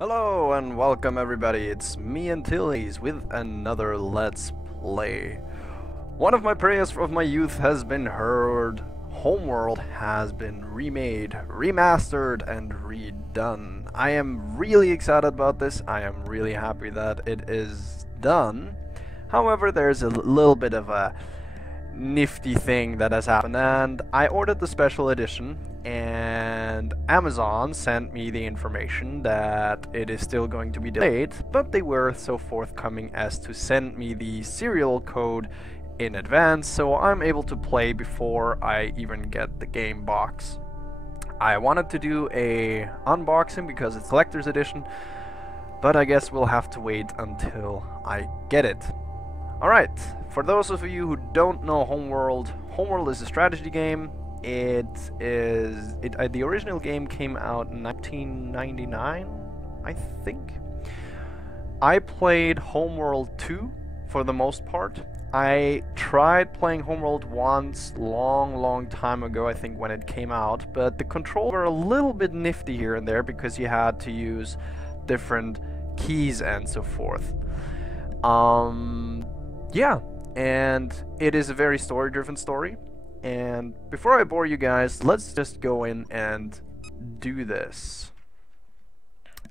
Hello and welcome everybody, it's me and Tillies with another Let's Play. One of my prayers of my youth has been heard. Homeworld has been remade, remastered and redone. I am really excited about this, I am really happy that it is done. However, there's a little bit of a nifty thing that has happened, and I ordered the special edition and Amazon sent me the information that it is still going to be delayed, but they were so forthcoming as to send me the serial code in advance, so I'm able to play before I even get the game box. I wanted to do a unboxing because it's collector's edition, but I guess we'll have to wait until I get it. Alright, for those of you who don't know Homeworld, Homeworld is a strategy game. The original game came out in 1999, I think. I played Homeworld 2 for the most part. I tried playing Homeworld once, long time ago, I think, when it came out, but the controls were a little bit nifty here and there because you had to use different keys and so forth. Yeah, and it is a very story-driven story. And before I bore you guys, let's just go in and do this.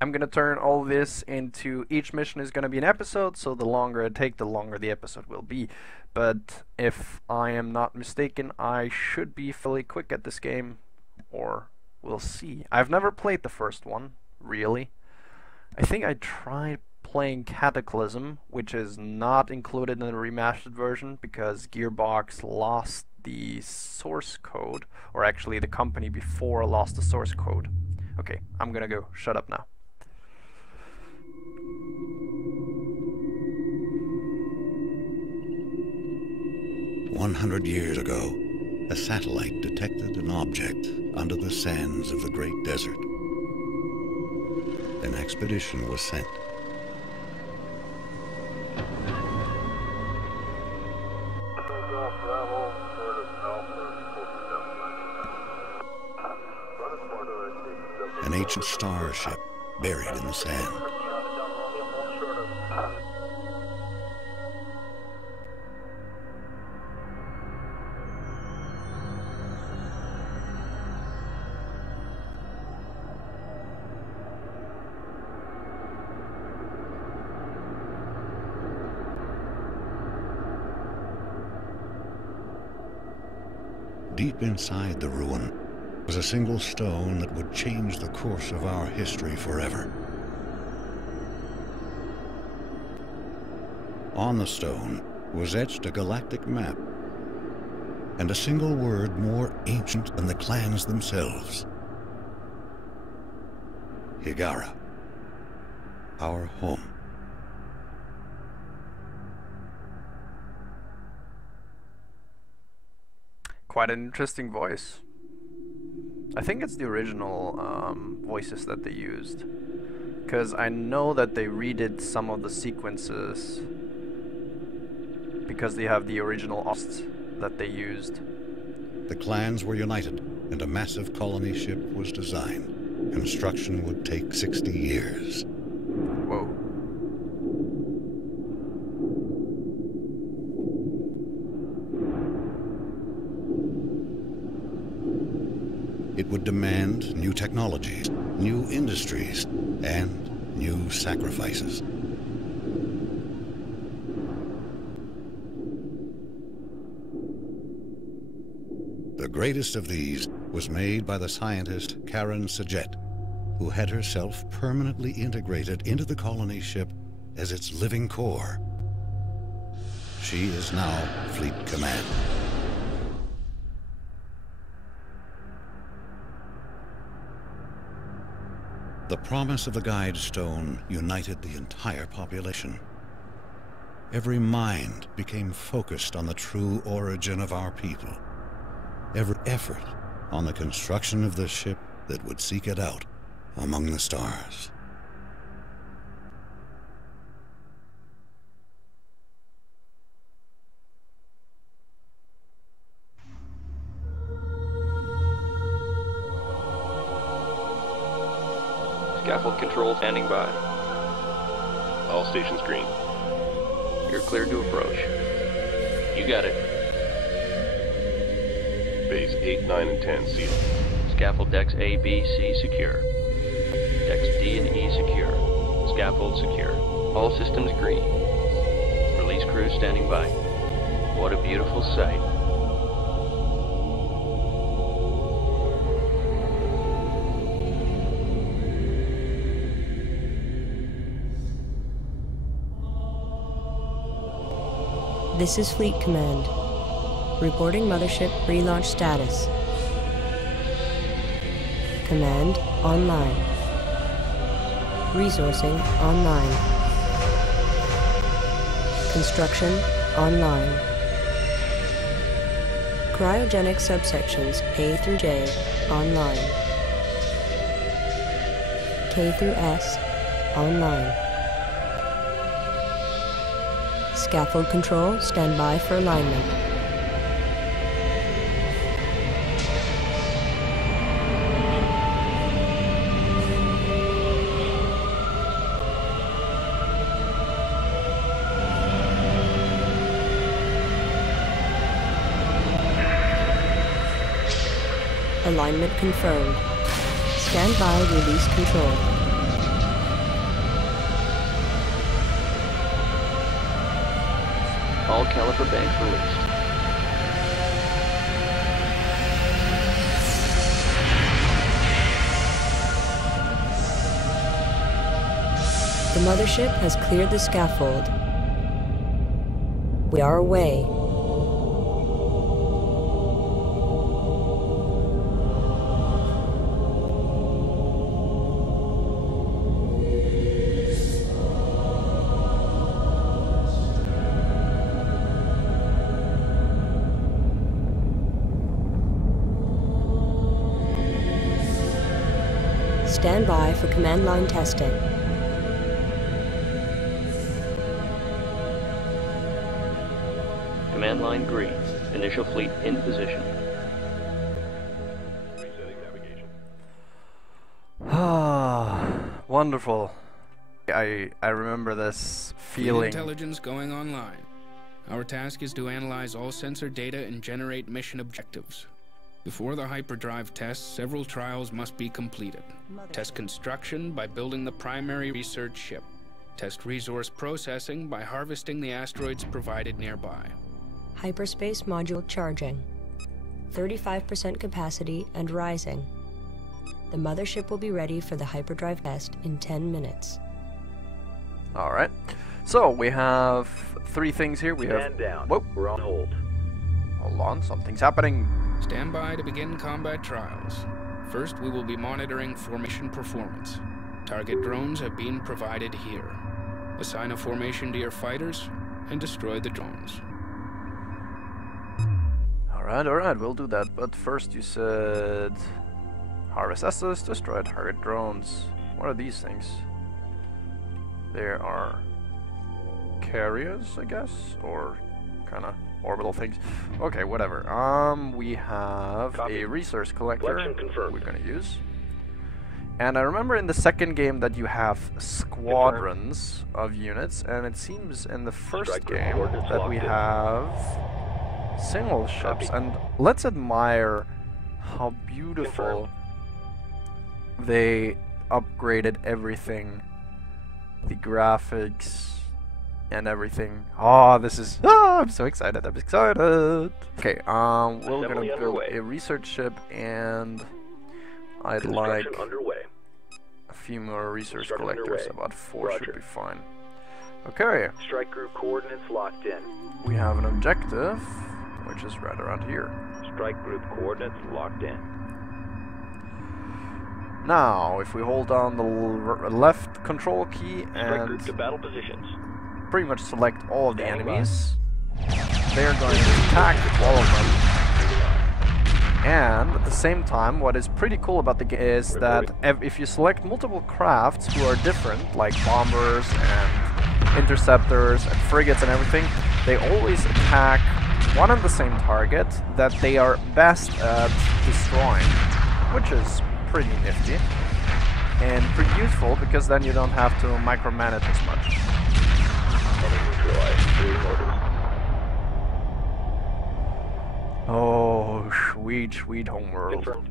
I'm gonna turn all this into, each mission is gonna be an episode, so the longer I take, the longer the episode will be. But if I am not mistaken, I should be fairly quick at this game, or we'll see. I've never played the first one, really. I think I tried playing Cataclysm, which is not included in the remastered version because Gearbox lost the source code, or actually the company before lost the source code. Okay, I'm gonna go shut up now. "100 years ago, a satellite detected an object under the sands of the Great Desert. An expedition was sent. An ancient starship buried in the sand. Deep inside the ruin was a single stone that would change the course of our history forever. On the stone was etched a galactic map, and a single word more ancient than the clans themselves. Higara, our home. Quite an interesting voice. I think it's the original voices that they used, because I know that they redid some of the sequences because they have the original OST that they used. The clans were united, and a massive colony ship was designed. Construction would take 60 years. Whoa. It would demand new technologies, new industries, and new sacrifices. The greatest of these was made by the scientist Kharak, who had herself permanently integrated into the colony ship as its living core. She is now Fleet Command. The promise of the Guide Stone united the entire population. Every mind became focused on the true origin of our people. Every effort on the construction of the ship that would seek it out among the stars. Scaffold control standing by. All stations green. You're cleared to approach. You got it. Bays 8, 9, and 10 sealed. Scaffold decks A, B, C secure. Decks D and E secure. Scaffold secure. All systems green. Release crew standing by. What a beautiful sight. This is Fleet Command. Reporting Mothership relaunch status. Command online. Resourcing online. Construction online. Cryogenic subsections A through J online. K through S online. Scaffold control, stand by for alignment. Alignment confirmed. Stand by, release control. All caliper banks released. The mothership has cleared the scaffold. We are away. Stand by for command line testing. Command line green. Initial fleet in position. Resetting navigation. Ah, wonderful. I remember this Fleet feeling. intelligence going online. Our task is to analyze all sensor data and generate mission objectives. Before the hyperdrive tests, several trials must be completed. Test construction by building the primary research ship. Test resource processing by harvesting the asteroids provided nearby. Hyperspace module charging. 35% capacity and rising. The mothership will be ready for the hyperdrive test in 10 minutes. Alright. So, we have 3 things here. We have... Stand down. Whoa. We're on hold. Hold on, something's happening. Stand by to begin combat trials. First, we will be monitoring formation performance. Target drones have been provided here. Assign a formation to your fighters and destroy the drones. Alright, we'll do that. But first you said... Harvest Estes, destroy target drones. What are these things? There are... carriers, I guess? Or kinda orbital things. Okay, whatever. We have Copy. a resource collector Collection confirmed. we're gonna use. And I remember in the second game that you have squadrons of units, and it seems in the first Strike group game coordinates that locked we in. have single ships. Copy. And let's admire how beautiful they upgraded everything. The graphics and everything. Oh, this is... Ah, I'm so excited. I'm excited. Okay, we're gonna Assembly build underway. a research ship, and I'd Construction like underway. a few more resource Construction collectors. underway. About 4 should Roger. be fine. Okay, Strike group coordinates locked in. we have an objective, which is right around here. Strike group coordinates locked in. Now, if we hold down the left control key Strike group and to battle positions. pretty much select all of the Standing by. enemies, they're going to attack all of them. And at the same time, what is pretty cool about the game is that if you select multiple crafts who are different, like bombers and interceptors and frigates and everything, they always attack one and the same target that they are best at destroying, which is pretty nifty. and pretty useful because then you don't have to micromanage as much. Enemy neutralized. Waiting orders. Oh, sweet, sweet Homeworld. Confirmed.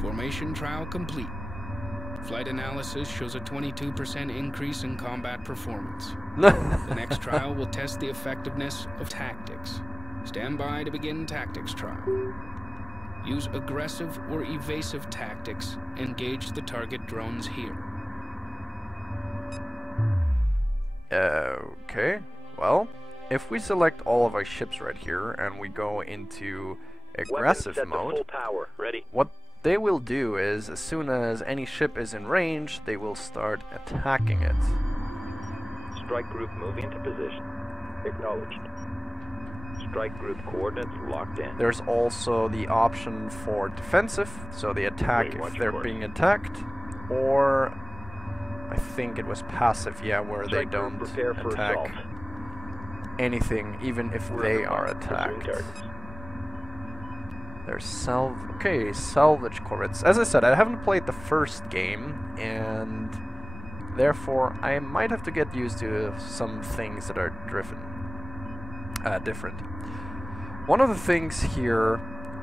Formation trial complete. Flight analysis shows a 22% increase in combat performance. The next trial will test the effectiveness of tactics. Stand by to begin tactics trial. Use aggressive or evasive tactics. Engage the target drones here. Okay, well, if we select all of our ships right here and we go into aggressive Weapons set to mode, full power. Ready. what they will do is, as soon as any ship is in range, they will start attacking it. Strike group moving into position. Acknowledged. Strike group coordinates locked in. There's also the option for defensive, so they attack Wait, if watch they're your being attacked, or I think it was passive, yeah, where they Strike group don't prepare for attack assault. anything, even if We're they under are fire. Pursuing attacked. targets. There's salvage corvettes. As I said, I haven't played the first game, and therefore I might have to get used to some things that are different. One of the things here,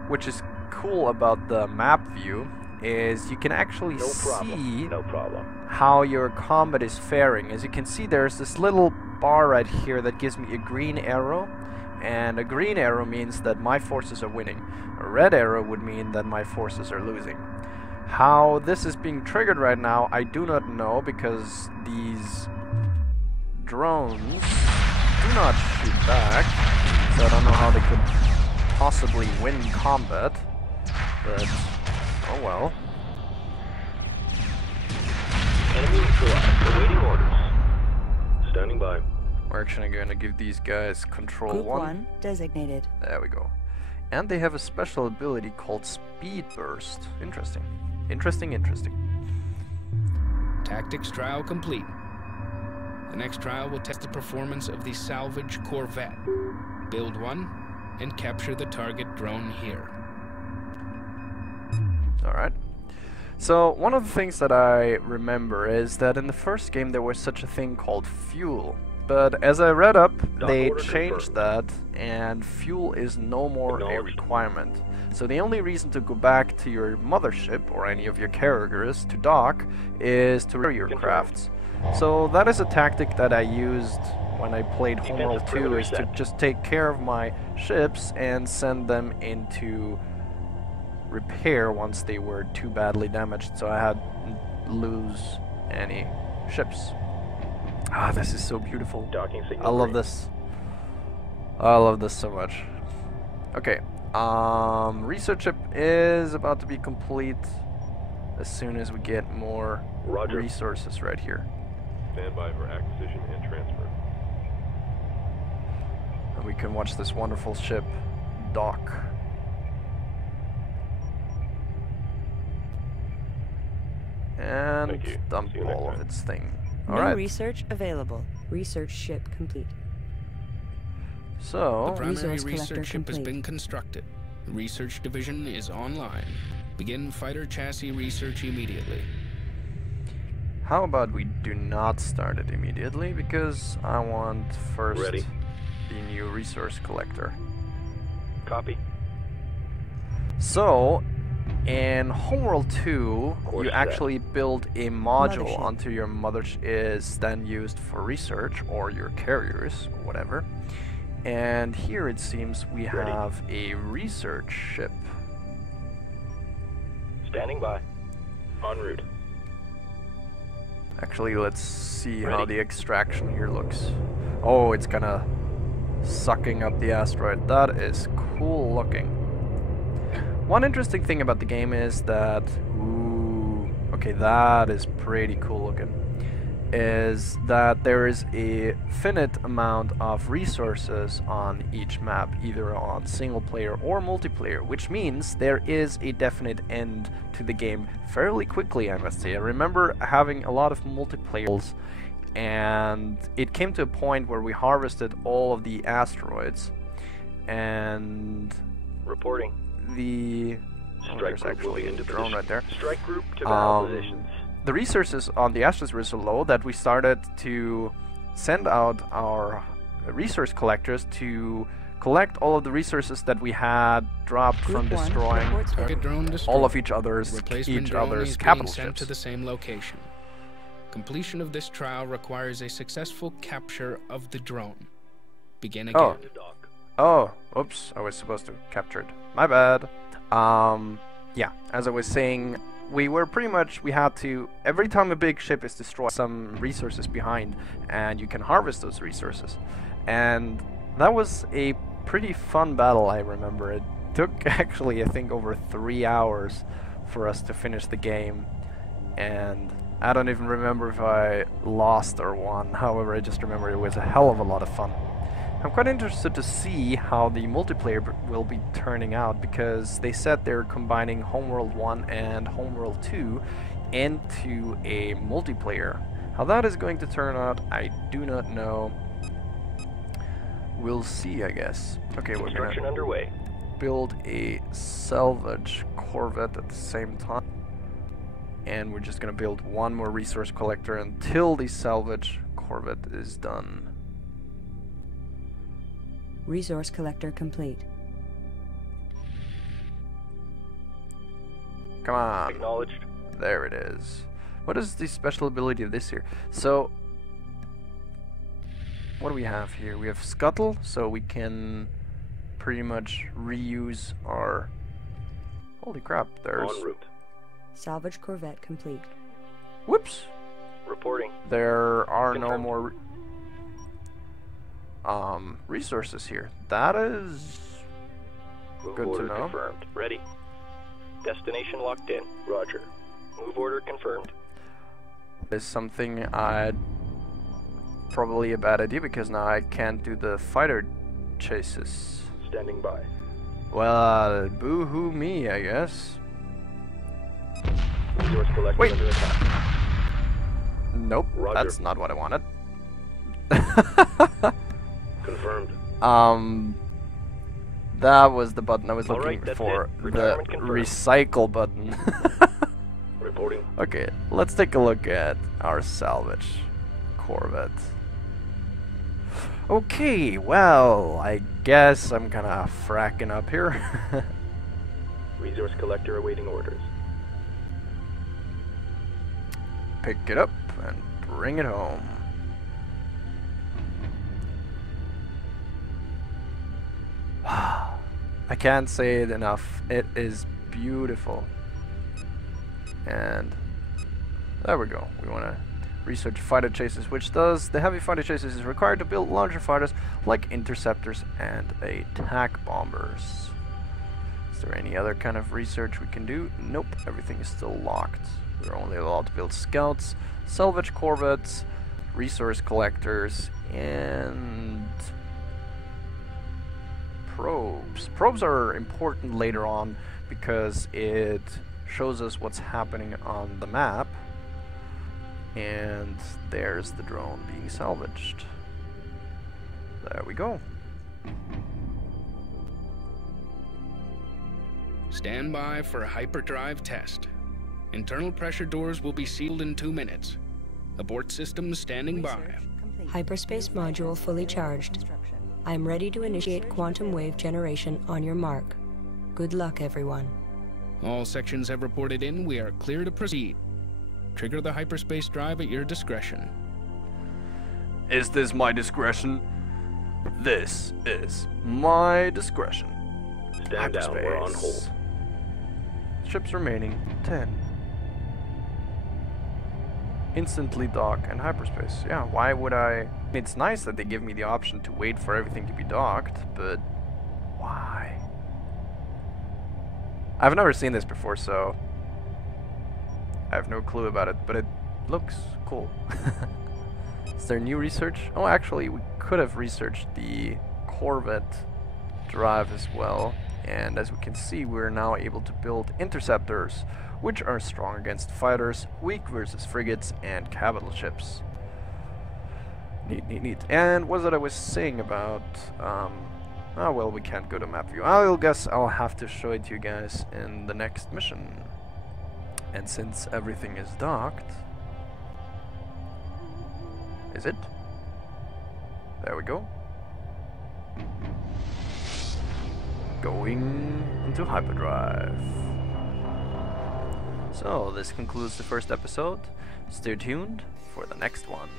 which is cool about the map view, is you can actually No problem. see No problem. how your combat is faring. As you can see, there's this little bar right here that gives me a green arrow, and a green arrow means that my forces are winning. A red arrow would mean that my forces are losing. How this is being triggered right now, I do not know, because these drones do not shoot back, so I don't know how they could possibly win combat, but oh well. Enemy neutralized. Awaiting orders. Standing by. We're actually going to give these guys control Group 1. 1 designated. There we go. And they have a special ability called Speed Burst. Interesting. Interesting. Tactics trial complete. The next trial will test the performance of the salvage corvette. Build one and capture the target drone here. Alright. So, one of the things that I remember is that in the first game there was such a thing called fuel. But as I read up, they order changed that, and fuel is no more a Acknowledged. requirement. So the only reason to go back to your mothership, or any of your carriers, to dock, is to repair your crafts. So that is a tactic that I used when I played Homeworld 2, perimeter is to set. just take care of my ships and send them into repair once they were too badly damaged, so I hadn't lose any ships. Ah, this is so beautiful. Docking signal. I love green. this. I love this so much. Okay, research ship is about to be complete as soon as we get more Roger. resources right here. Stand by for acquisition and transfer. And we can watch this wonderful ship dock. And Thank you. dump See you next all of time. its thing. New Alright, research available. Research ship complete. The so primary Resource collector research ship has complete. been constructed. The research division is online. Begin fighter chassis research immediately. how about we do not start it immediately, because I want first Ready. the new resource collector. Copy. So, in Homeworld 2, Course you set. actually build a module Mothership. onto your mothership, is then used for research, or your carriers, or whatever. And here it seems we Ready. have a research ship. Standing by. En route. Actually, let's see how Ready. the extraction here looks. Oh, it's kinda sucking up the asteroid. That is cool looking. One interesting thing about the game is that, ooh, okay, that is pretty cool looking, is that there is a finite amount of resources on each map, either on single player or multiplayer, which means there is a definite end to the game fairly quickly, I must say. I remember having a lot of multiplayers, and it came to a point where we harvested all of the asteroids, and Reporting. the There's actually a drone right there. Strike group to battle positions. The resources on the Ashes were so low that we started to send out our resource collectors to collect all of the resources that we had dropped from destroying Target drone destroyed. all of each other's Replacement drone is being sent to the same location. Completion of this trial requires a successful capture of the drone. Begin again. Oh, oops, I was supposed to capture it. My bad. Yeah, as I was saying, we had to, every time a big ship is destroyed, some resources behind, and you can harvest those resources. And that was a pretty fun battle, I remember. It took actually, I think, over 3 hours for us to finish the game. And I don't even remember if I lost or won. However, I just remember it was a hell of a lot of fun. I'm quite interested to see how the multiplayer will be turning out, because they said they're combining Homeworld 1 and Homeworld 2 into a multiplayer. How that is going to turn out, I do not know. We'll see, I guess. Okay, we're gonna underway. build a salvage corvette at the same time. And we're just gonna build one more resource collector until the salvage corvette is done. Resource collector complete. Come on. Acknowledged. There it is. What is the special ability of this here? So, what do we have here? We have Scuttle, so we can pretty much reuse our... Holy crap, there's... En route. Salvage corvette complete. Whoops! Reporting. There are no Confirmed. more... resources here. That is... Move good to order know. confirmed. Ready. Destination locked in. Roger. Move order confirmed. Is something I'd... Probably a bad idea, because now I can't do the fighter chases. Standing by. Well, boo-hoo me, I guess. Resource collector Wait. under attack. Nope, Roger. that's not what I wanted. Confirmed. That was the button I was All looking right, that's for. it. The Retirement confirmed. recycle button. Reporting. Okay, let's take a look at our salvage corvette. Okay, well, I guess I'm kinda fracking up here. Resource collector awaiting orders. Pick it up and bring it home. I can't say it enough. It is beautiful. And there we go. We want to research fighter chases, which does the heavy fighter chases is required to build larger fighters like interceptors and attack bombers. Is there any other kind of research we can do? Nope, everything is still locked. We're only allowed to build scouts, salvage corvettes, resource collectors, and probes. Probes are important later on because it shows us what's happening on the map. And there's the drone being salvaged. There we go. Stand by for a hyperdrive test. Internal pressure doors will be sealed in 2 minutes. Abort systems standing by. Hyperspace module fully charged. I am ready to initiate quantum wave generation on your mark. Good luck, everyone. All sections have reported in. We are clear to proceed. Trigger the hyperspace drive at your discretion. Is this my discretion? This is my discretion. Stand down. We're on hold. Ships remaining 10. Instantly dock and hyperspace. Yeah, why would I? It's nice that they give me the option to wait for everything to be docked, but why? I've never seen this before, so I have no clue about it, but it looks cool. Is there new research? Oh, actually, we could have researched the Corvette drive as well. And as we can see, we're now able to build interceptors, which are strong against fighters, weak versus frigates, and capital ships. Neat, neat, neat. And what was it I was saying about Oh well, we can't go to map view. I'll guess I'll have to show it to you guys in the next mission. And since everything is docked... Is it? There we go. Going into hyperdrive. So, this concludes the first episode. Stay tuned for the next one.